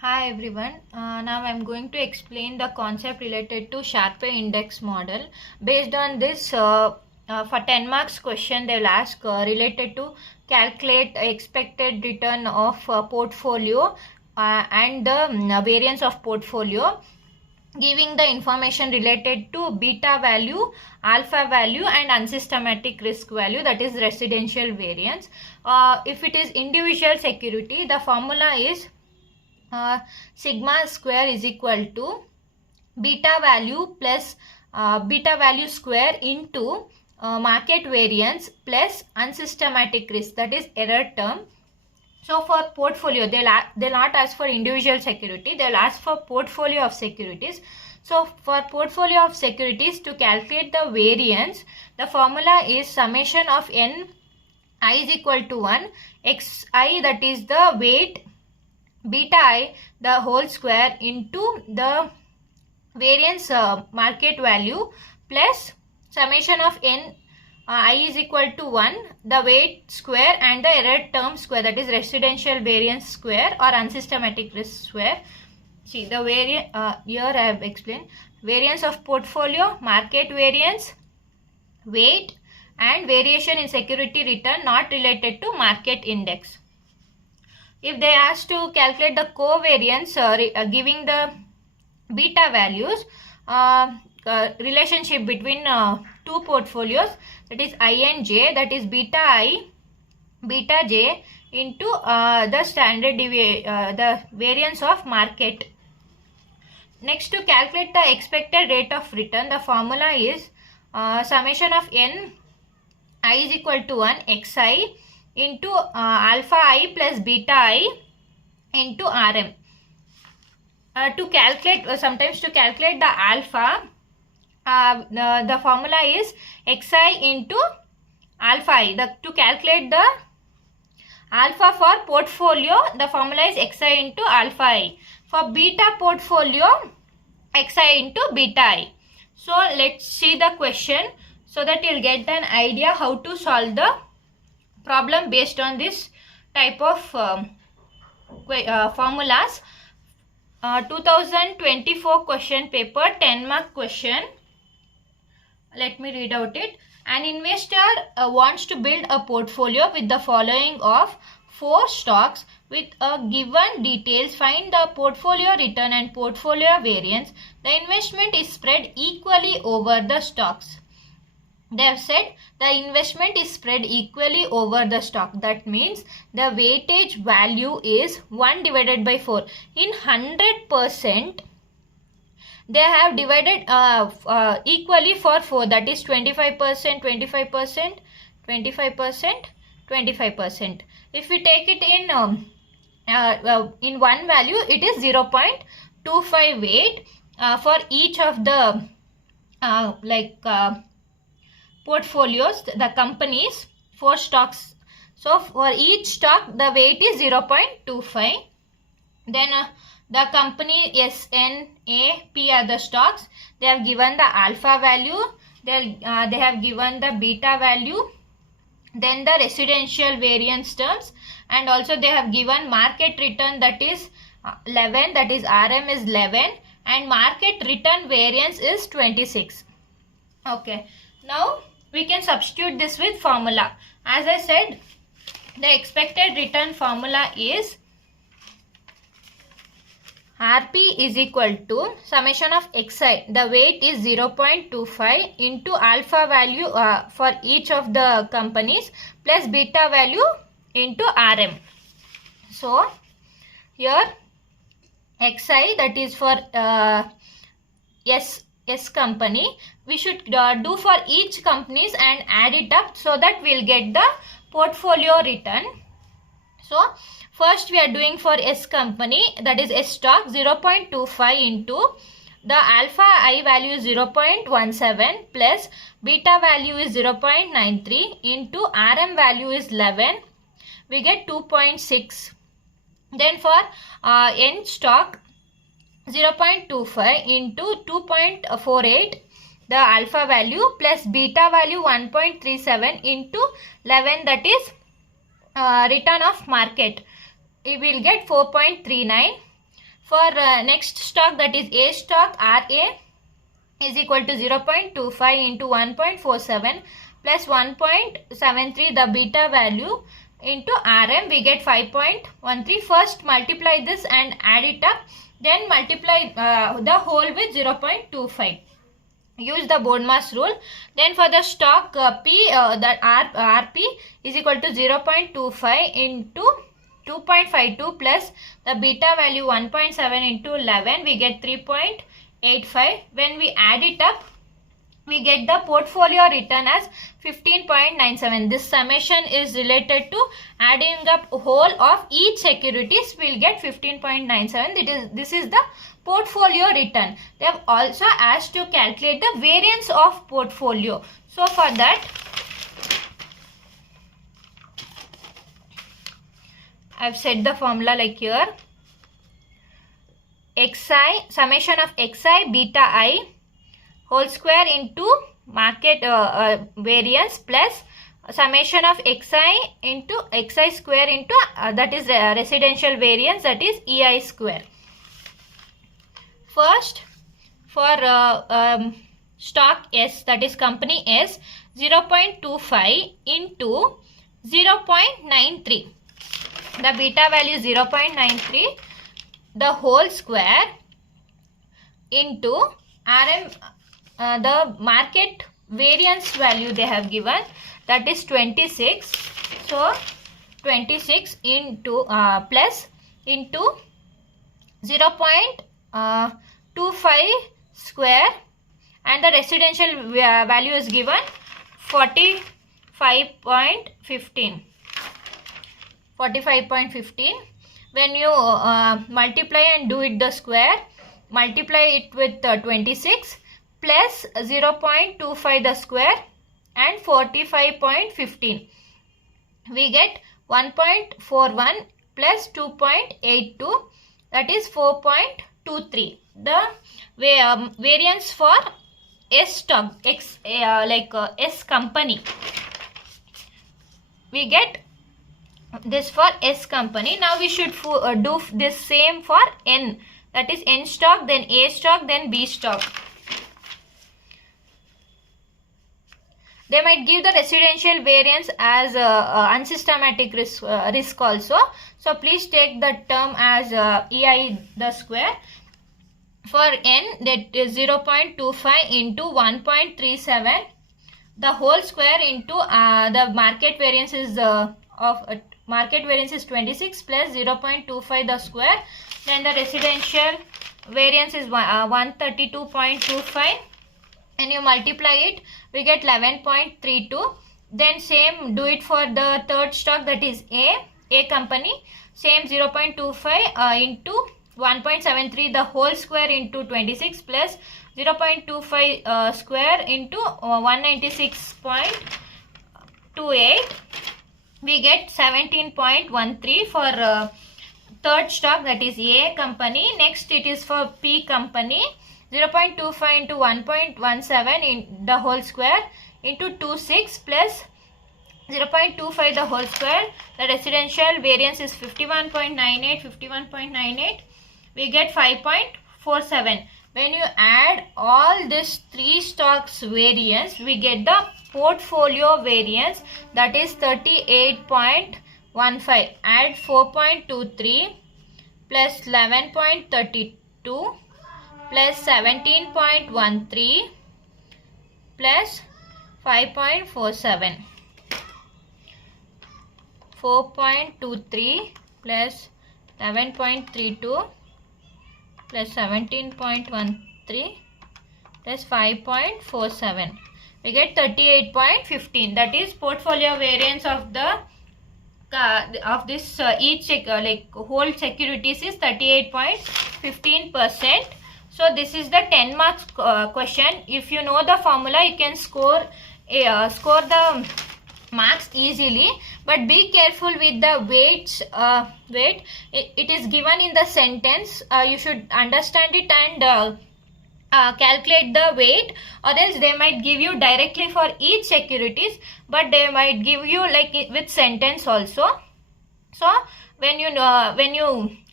Hi everyone. Now I'm going to explain the concept related to Sharpe index model. Based on this, for 10 marks question, they will ask related to calculate expected return of portfolio and the variance of portfolio, giving the information related to beta value, alpha value and unsystematic risk value, that is residential variance. If it is individual security, the formula is sigma square is equal to beta value plus beta value square into market variance plus unsystematic risk, that is error term. So for portfolio, they'll not ask for individual security, they'll ask for portfolio of securities. So for portfolio of securities, to calculate the variance, the formula is summation of n I is equal to 1, xi, that is the weight, beta I the whole square into the variance market value plus summation of n I is equal to 1, the weight square and the error term square, that is residential variance square or unsystematic risk square. See the variance, here I have explained variance of portfolio, market variance, weight and variation in security return not related to market index. If they ask to calculate the covariance giving the beta values, relationship between two portfolios, that is I and J, that is beta I, beta J into the standard the variance of market. Next, to calculate the expected rate of return, the formula is summation of n I is equal to 1 xi into alpha I plus beta I into Rm. To calculate, sometimes to calculate the alpha, the formula is xi into alpha I. To calculate the alpha for portfolio, the formula is xi into alpha I. For beta portfolio, xi into beta I. So let's see the question so that you'll get an idea how to solve the problem based on this type of formulas. 2024 question paper, 10 mark question. Let me read out it. An investor wants to build a portfolio with the following of 4 stocks with a given details. Find the portfolio return and portfolio variance. The investment is spread equally over the stocks. They have said the investment is spread equally over the stock. That means the weightage value is 1 divided by 4. In 100%, they have divided equally for 4, that is 25%, 25%, 25%, 25%. If we take it in one value, it is 0.258 for each of the portfolios, the companies, 4 stocks. So for each stock the weight is 0.25. Then the company S, N, A, P are the stocks. They have given the alpha value, they have given the beta value, then the residential variance terms, and also they have given market return, that is 11, that is RM is 11 and market return variance is 26. Okay, now we can substitute this with formula. As I said, the expected return formula is Rp is equal to summation of xi, the weight is 0.25 into alpha value for each of the companies plus beta value into Rm. So here xi, that is for S company, we should do for each companies and add it up so that we'll get the portfolio return. So first we are doing for S company, that is S stock, 0.25 into the alpha I value is 0.17 plus beta value is 0.93 into RM value is 11, we get 2.6. Then for N stock, 0.25 into 2.48, the alpha value plus beta value 1.37 into 11, that is return of market. We will get 4.39. For next stock, that is A stock, RA is equal to 0.25 into 1.47 plus 1.73, the beta value, into RM, we get 5.13. First multiply this and add it up, then multiply the whole with 0.25. Use the Bode-Mass rule. Then for the stock P, that RP is equal to 0.25 into 2.52 plus the beta value 1.7 into 11, we get 3.85. When we add it up, we get the portfolio return as 15.97. This summation is related to adding up whole of each securities, we'll get 15.97. This is the portfolio return. They have also asked to calculate the variance of portfolio. So for that, I've set the formula like here. Xi, summation of Xi beta I whole square into market variance plus summation of Xi into Xi square into that is residential variance, that is EI square. First, for stock S, that is company S, 0.25 into 0.93. The beta value is 0.93, the whole square into RM, the market variance value they have given, that is 26. So 26 into plus into 0.25 square, and the residential value is given 45.15. 45.15. When you multiply and do it the square, multiply it with 26 plus 0.25 the square and 45.15. We get 1.41 plus 2.82, that is 4.23. The variance for S stock, S company, we get this for S company. Now we should do this same for N, that is N stock, then A stock, then B stock. They might give the residential variance as unsystematic risk also. So please take the term as EI the square. For N, that is 0.25 into 1.37, the whole square into the market variance is market variance is 26 plus 0.25 the square. Then the residential variance is 132.25. and you multiply it, we get 11.32. Then same do it for the third stock, that is A company. Same 0.25 into 1.73, the whole square into 26 plus 0.25 square into 196.28. We get 17.13 for third stock, that is A company. Next it is for P company. 0.25 into 1.17 in the whole square into 26 plus 0.25 the whole square. The residential variance is 51.98. We get 5.47. When you add all these three stocks variance, we get the portfolio variance, that is 38.15. Add 4.23 plus 11.32 plus 17.13 plus 5.47. 4.23 plus 11.32 plus 17.13 plus 5.47. We get 38.15. That is portfolio variance of the this each whole securities is 38.15%. So this is the 10 marks question. If you know the formula, you can score the marks easily, but be careful with the weights. It is given in the sentence. You should understand it and calculate the weight, or else they might give you directly for each securities, but they might give you like with sentence also. So when you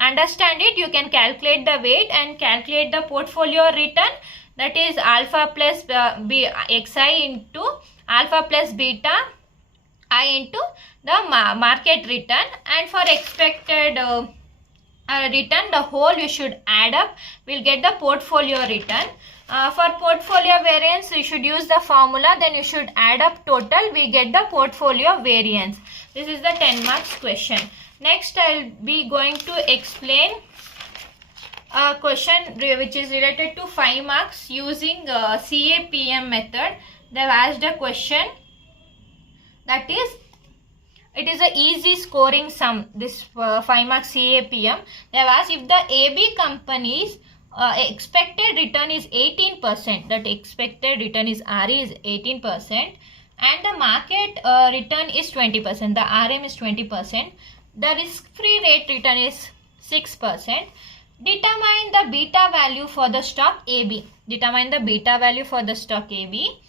understand it, you can calculate the weight and calculate the portfolio return, that is alpha plus xi into alpha plus beta I into the market return, and for expected return, the whole you should add up, will get the portfolio return. For portfolio variance, you should use the formula, then you should add up total, we get the portfolio variance. This is the 10 marks question. Next, I will be going to explain a question which is related to 5 marks using CAPM method. They have asked a question, that is, it is a easy scoring sum, this 5 marks CAPM. They have asked if the AB company's expected return is 18%, that expected return is RE is 18%, and the market return is 20%, the RM is 20%, the risk-free rate return is 6%. Determine the beta value for the stock AB. Determine the beta value for the stock AB.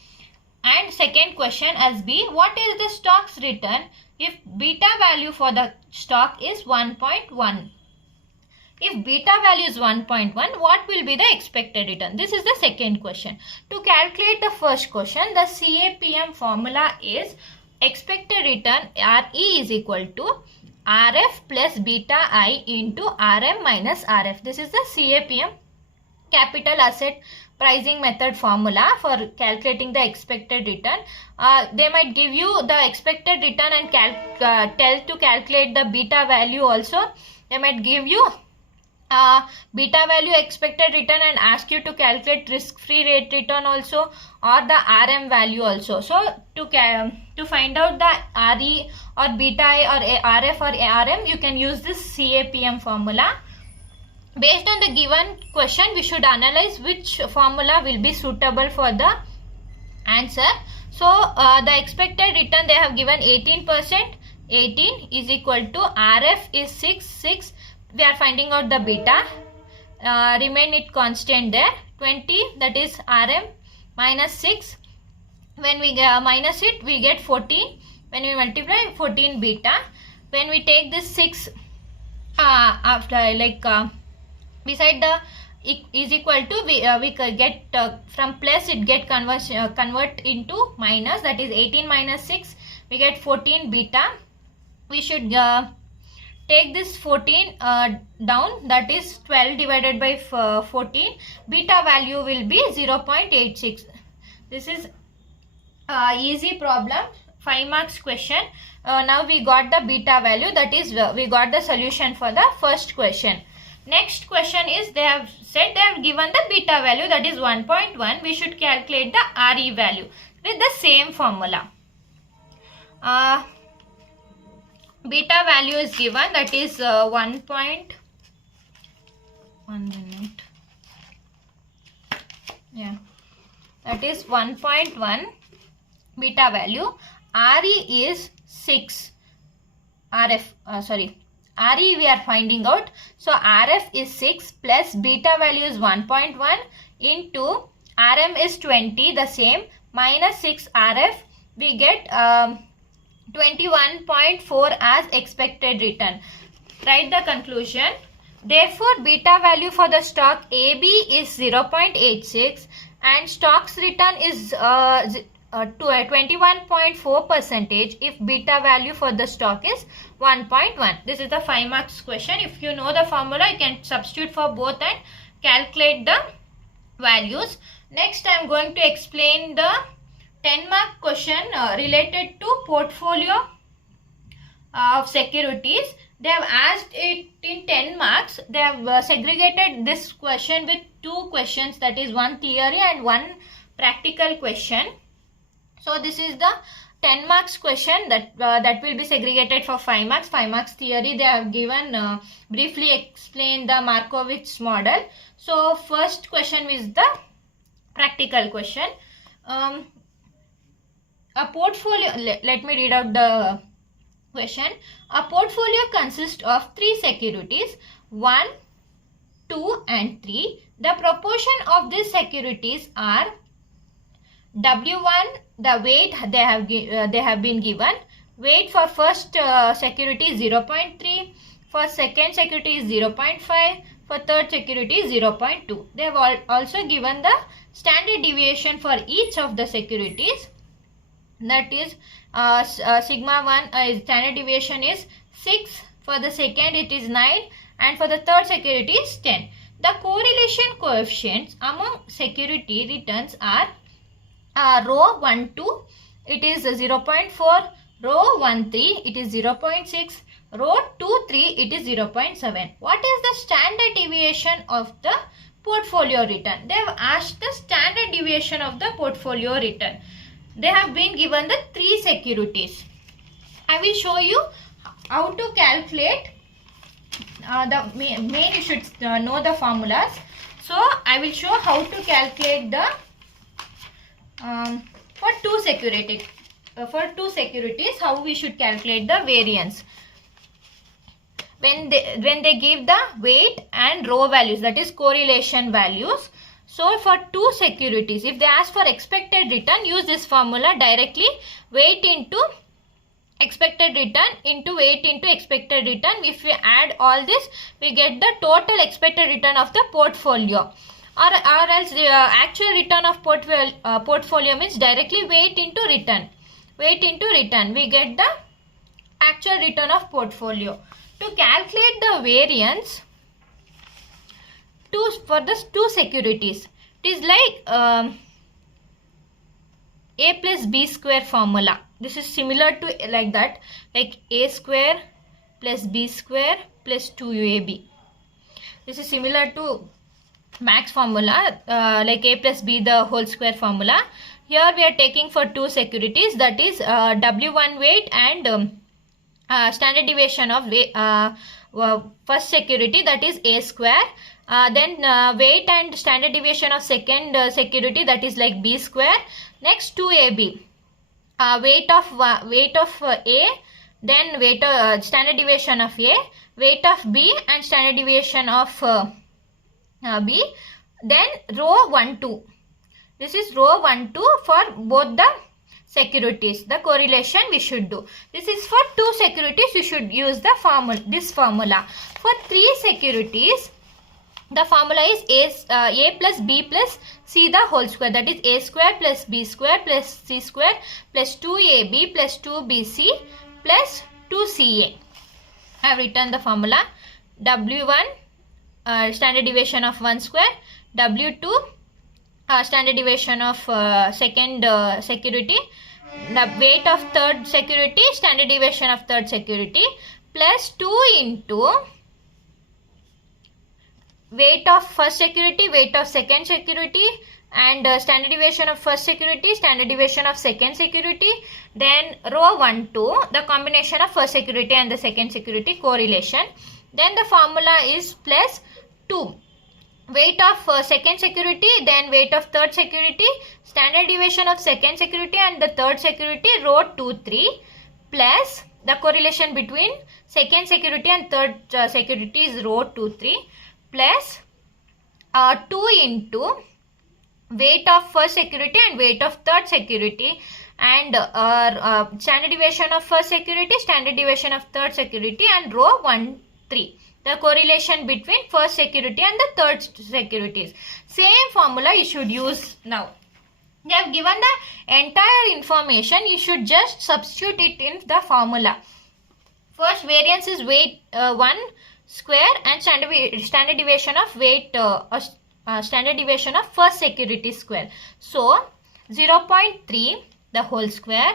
And second question as B, what is the stock's return if beta value for the stock is 1.1? If beta value is 1.1, what will be the expected return? This is the second question. To calculate the first question, the CAPM formula is expected return RE is equal to RF plus beta I into RM minus RF. This is the CAPM, capital asset pricing method formula for calculating the expected return. They might give you the expected return and tell to calculate the beta value also. They might give you beta value expected return and ask you to calculate risk-free rate return also, or the RM value also. So to find out the RE or beta I or RF or RM, you can use this CAPM formula. Based on the given question, we should analyze which formula will be suitable for the answer. So the expected return they have given 18%, 18 is equal to RF is 6, we are finding out the beta, remain it constant there, 20, that is RM minus 6, when we minus it we get 14, when we multiply 14 beta, when we take this 6 after beside the is equal to, we get from plus it get convert into minus, that is 18 minus 6, we get 14 beta. We should take this 14 down, that is 12 divided by 14, beta value will be 0.86. This is easy problem, 5 marks question. Now we got the beta value, that is we got the solution for the first question. Next question is, they have said they have given the beta value, that is 1.1. We should calculate the RE value with the same formula. Beta value is given, that is 1 minute. Yeah, that is 1.1 beta value. RE is 6. RE we are finding out. So RF is 6 plus beta value is 1.1 into RM is 20, the same, minus 6 RF, we get 21.4 as expected return. Write the conclusion. Therefore, beta value for the stock AB is 0.86 and stock's return is 21.4% if beta value for the stock is 1.1. This is the 5 marks question. If you know the formula, you can substitute for both and calculate the values. Next, I am going to explain the 10 mark question related to portfolio of securities. They have asked it in 10 marks. They have segregated this question with 2 questions, that is 1 theory and 1 practical question. So this is the 10 marks question that will be segregated for 5 marks. 5 marks theory they have given, briefly explain the Markowitz model. So first question is the practical question. A portfolio, let me read out the question. A portfolio consists of 3 securities, 1, 2 and 3. The proportion of these securities are W1, the weight they have been given. Weight for first security is 0.3, For second security is 0.5. For third security is 0.2. They have also given the standard deviation for each of the securities. That is sigma 1 standard deviation is 6. For the second it is 9. And for the third security is 10. The correlation coefficients among security returns are row 1 2, it is 0.4, row 1 3, it is 0.6, row 2 3, it is 0.7. What is the standard deviation of the portfolio return? They have asked the standard deviation of the portfolio return. They have been given the 3 securities. I will show you how to calculate the main you should know the formulas. So I will show how to calculate the for two securities how we should calculate the variance. When they give the weight and row values, that is correlation values. So for two securities, if they ask for expected return, use this formula directly. Weight into expected return into weight into expected return. If we add all this, we get the total expected return of the portfolio. Or else the actual return of portfolio means directly weight into return. Weight into return, we get the actual return of portfolio. To calculate the variance for the two securities, it is like A plus B square formula. This is similar to like that, like A square plus B square plus 2AB. This is similar to max formula, like A plus B the whole square formula. Here we are taking for two securities, that is W1 weight and standard deviation of first security, that is A square. Then weight and standard deviation of second security, that is like B square. Next 2AB, weight of A, then weight of standard deviation of A, weight of B and standard deviation of B. Then row 1 2. This is row 1 2 for both the securities. The correlation we should do. This is for two securities. You should use the this formula. For three securities, the formula is A plus B plus C the whole square, that is A square plus B square plus C square plus 2AB plus 2BC plus 2CA. I have written the formula. W1 standard deviation of 1 square, W2 standard deviation of second security, the weight of third security, standard deviation of third security, plus 2 into weight of first security, weight of second security, and standard deviation of first security, standard deviation of second security. Then row 1 2, the combination of first security and the second security correlation. Then the formula is plus 2, weight of second security, then weight of third security, standard deviation of second security and the third security, row 2 3, plus the correlation between second security and third security is row 2 3, plus 2 into weight of first security and weight of third security, and standard deviation of first security, standard deviation of third security, and row 1 3. The correlation between first security and the third securities. Same formula you should use now. They have given the entire information. You should just substitute it in the formula. First, variance is weight 1 square and standard deviation of weight standard deviation of first security square. So 0.3 the whole square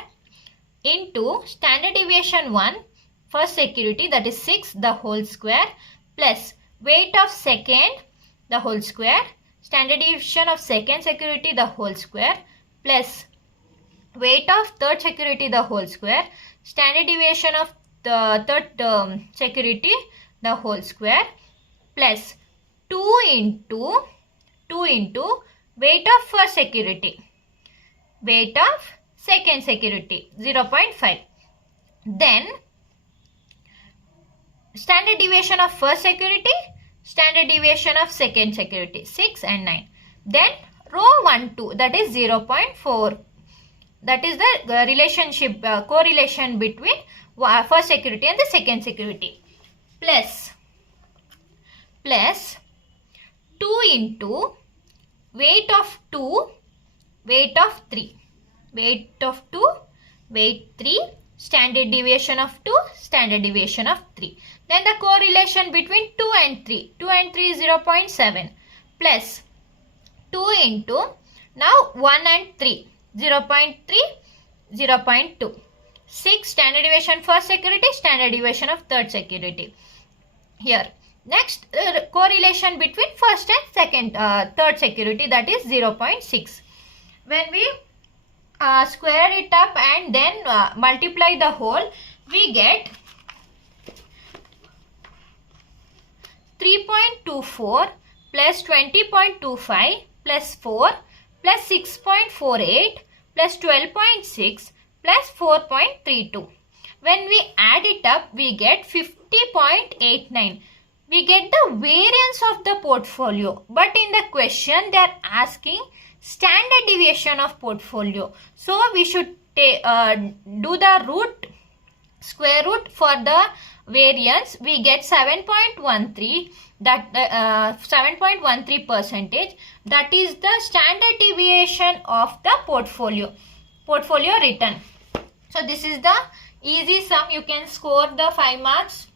into standard deviation 1 first security, that is 6 the whole square, plus weight of second the whole square, standard deviation of second security the whole square, plus weight of third security the whole square, standard deviation of the third security the whole square, plus 2 into weight of first security, weight of second security 0.5. Then standard deviation of first security, standard deviation of second security 6 and 9. Then row 1 2, that is 0.4. That is the relationship correlation between first security and the second security, plus 2 into weight of 2, weight of 3, weight of 2, weight 3, standard deviation of 2, standard deviation of 3. Then the correlation between 2 and 3. 2 and 3 is 0.7 plus 2 into now 1 and 3. 0.3, 0.2. 6 standard deviation first security, standard deviation of third security. Here. Next correlation between first and third security, that is 0.6. When we square it up and then multiply the whole, we get 3.24 plus 20.25 plus 4 plus 6.48 plus 12.6 plus 4.32. When we add it up, we get 50.89. We get the variance of the portfolio, but in the question they are asking standard deviation of portfolio. So we should do the square root for the variance. We get 7.13, that 7.13 percentage, that is the standard deviation of the portfolio return. So this is the easy sum. You can score the 5 marks.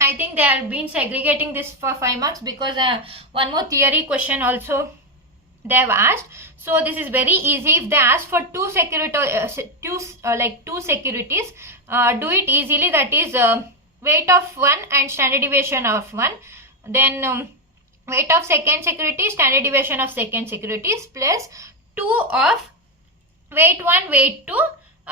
I think they have been segregating this for 5 marks because one more theory question also they have asked. So this is very easy. If they ask for two securities, do it easily. That is weight of 1 and standard deviation of 1. Then weight of second security, standard deviation of second securities plus 2 of weight 1, weight 2.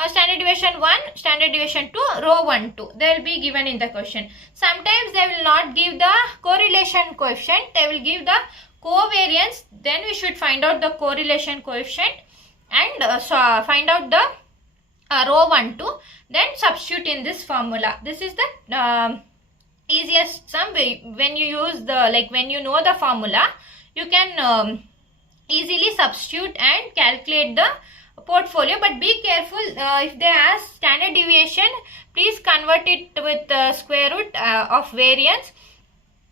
Standard deviation 1, standard deviation 2, row 1, 2. They will be given in the question. Sometimes they will not give the correlation coefficient. They will give the covariance. Then we should find out the correlation coefficient and find out the row 1, 2. Then substitute in this formula. This is the easiest sum. When you use the, when you know the formula, you can easily substitute and calculate the portfolio. But be careful, if they ask standard deviation, please convert it with square root of variance,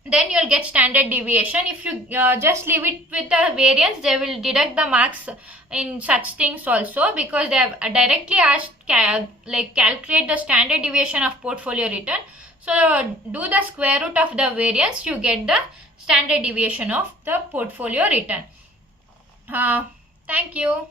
then you will get standard deviation. If you just leave it with the variance, they will deduct the marks in such things also, because they have directly asked calculate the standard deviation of portfolio return. So do the square root of the variance, you get the standard deviation of the portfolio return. Thank you.